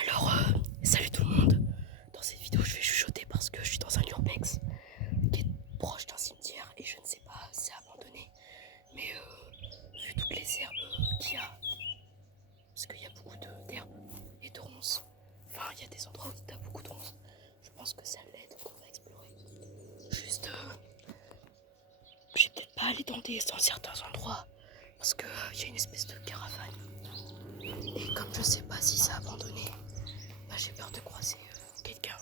Alors, salut tout le monde. Dans cette vidéo, je vais chuchoter parce que je suis dans un urbex qui est proche d'un cimetière et je ne sais pas si c'est abandonné. Mais vu toutes les herbes qu'il y a, parce qu'il y a beaucoup d'herbes et de ronces, enfin, il y a des endroits où il y a beaucoup de ronces, je pense que ça l'est, donc on va explorer. Juste, je vais peut-être pas aller dans certains endroits parce qu'il y a une espèce de caravane. Et comme je sais pas si c'est abandonné, bah, j'ai peur de croiser quelqu'un.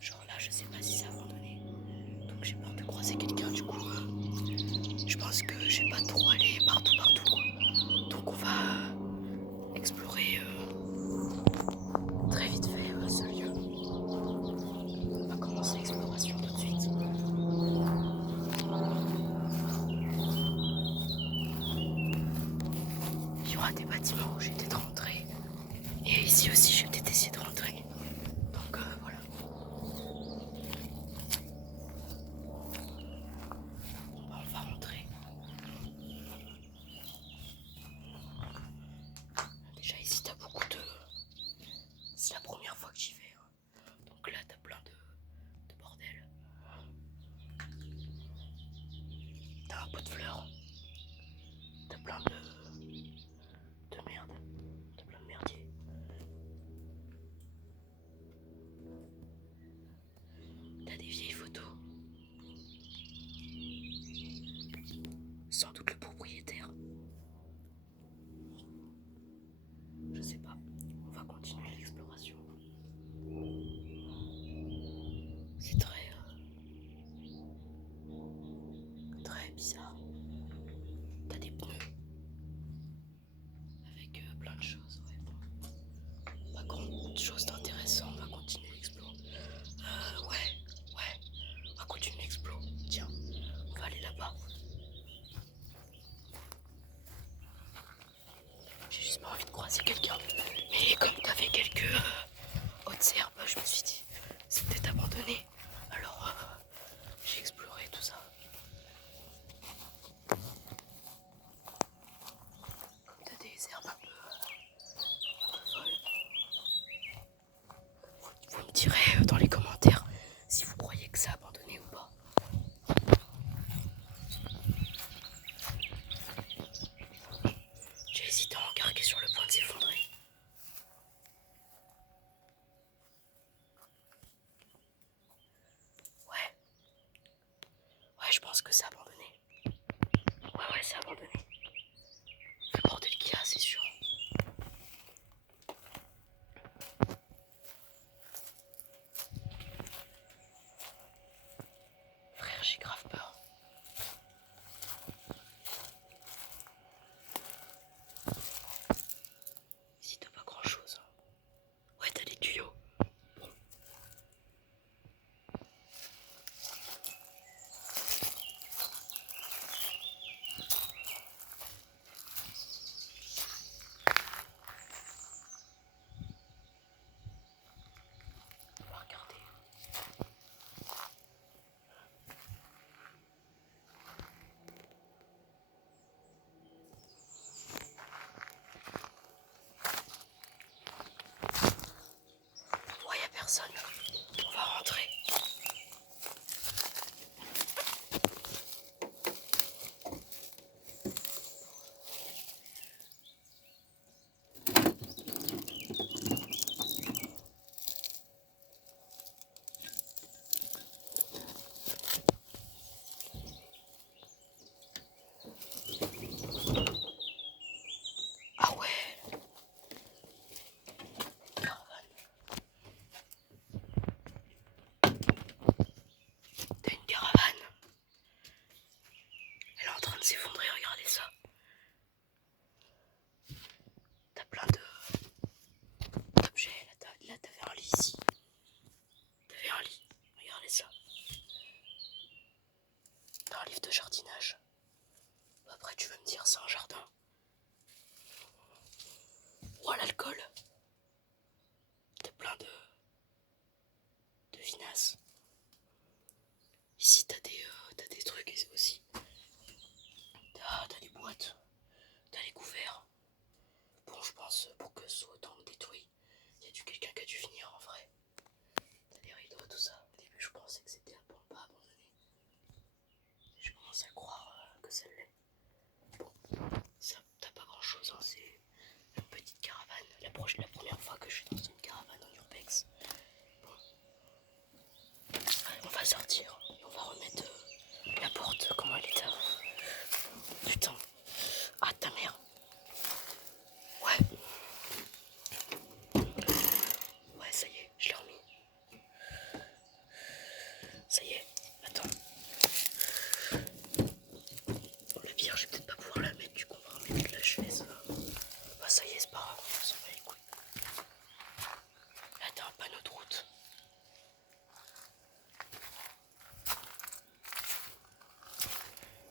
Genre là, je sais pas si c'est abandonné. Donc j'ai peur de croiser quelqu'un. Du coup, je pense que je vais pas trop aller partout quoi. Donc on va explorer très vite fait ce lieu. On va commencer l'exploration tout de suite. Il y aura des bâtiments où j'ai peut-être rentré. Et ici aussi, je vais peut-être essayer de rentrer. Donc voilà. Bon, bah, on va rentrer. Déjà ici, t'as beaucoup de... C'est la première fois que j'y vais. Donc là, t'as plein de bordel. T'as un pot de fleurs. T'as plein de merde. T'as plein de merdier. T'as des vieilles photos. Sans doute le propriétaire. Je sais pas. On va continuer l'exploration. C'est très bizarre. T'as des pneus avec plein de choses. Ouais. Pas grand chose d'intéressant. On va continuer l'explo. Ouais. On va continuer l'explo. Tiens, on va aller là-bas. J'ai juste pas envie de croiser quelqu'un. Mais comme t'avais quelques hautes herbes, je me suis dit, c'est peut-être abandonné. Alors, j'ai exploré tout ça. Comme t'as des herbes un peu folles. Vous me direz dans les commentaires si vous croyez que c'est abandonné ou pas. J'ai hésité à en carguer sur le point de s'effondrer. Ouais, je pense que c'est abandonné. Ouais, c'est abandonné. Le bordel qu'il y a, c'est sûr. Frère, j'ai grave peur. Ici, t'as pas grand chose. Ouais, t'as des tuyaux. On va regarder. la première fois que je suis dans une caravane en urbex. Bon. On va sortir et on va remettre la porte comme elle était avant. Putain. Ah ta mère. Ouais. Ouais, ça y est, je l'ai remis. Ça y est, attends. Le pire, je vais peut-être pas pouvoir la mettre, du coup, on va remettre la chaise. Bah, ça y est, c'est pas grave, on s'en bat les couilles. Là, t'as un panneau de route.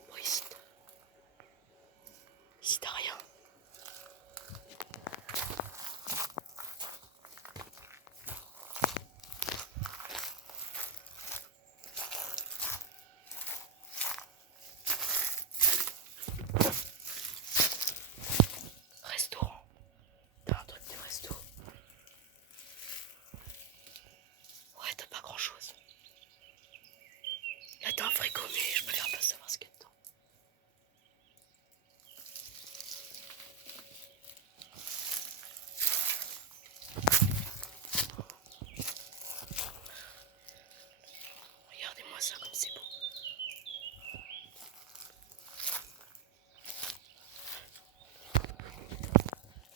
Bon, ici t'as rien. Restaurant. T'as un truc de resto. Ouais, t'as pas grand chose. Là, t'as un frigo, mais je préfère pas savoir ce qu'il y a dedans. Regardez-moi ça comme c'est beau.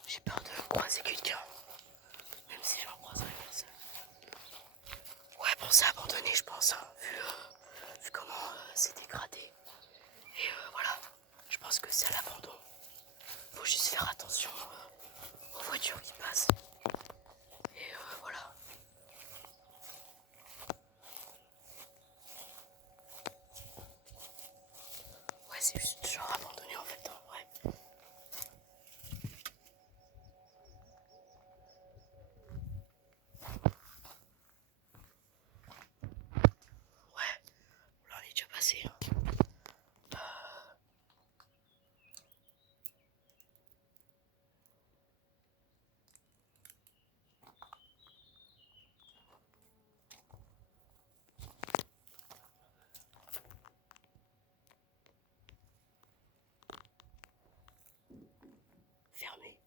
J'ai peur de croiser quelqu'un. Même si j'en croiserai personne. Ouais, bon, c'est abandonné, je pense, hein, vu comment c'est dégradé. Et voilà, je pense que c'est à l'abandon. Faut juste faire attention aux voitures qui passent. Et voilà. Ouais, c'est juste genre abandonné en fait, hein, ouais. Ouais, là on est déjà passé. Hein. Fermé.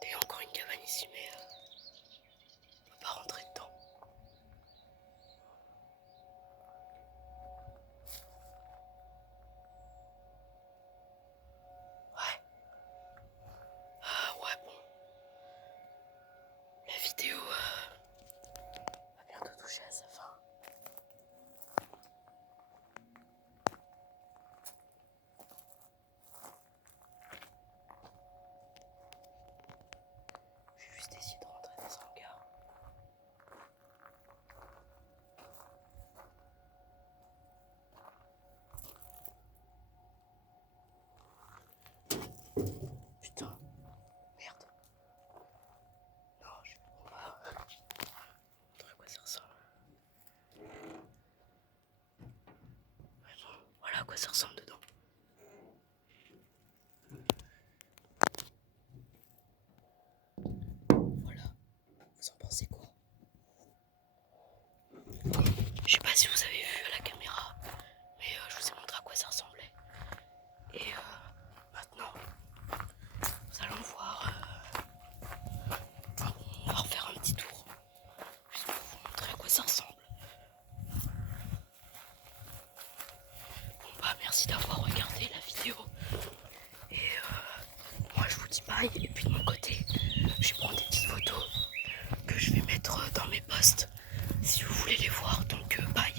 Il y a encore une cabane ici, mais on peut pas rentrer dedans. Ouais. Ouais, bon. La vidéo va bientôt toucher à sa fin. Je vais juste essayer de rentrer dans un hangar. Putain, merde. Non, je vais pas montrer à quoi ça ressemble. Ouais, bon, voilà à quoi ça ressemble dedans. Voilà, vous en pensez quoi? Je sais pas si vous avez vu à la caméra, mais je vous ai montré à quoi ça ressemblait. Et maintenant, nous allons voir. On va refaire un petit tour, juste pour vous montrer à quoi ça ressemble. Bon bah merci d'avoir regardé la vidéo. Et moi je vous dis bye. Et puis de mon côté, je vais prendre des petites photos que je vais mettre dans mes posts si vous voulez les voir. Donc bye.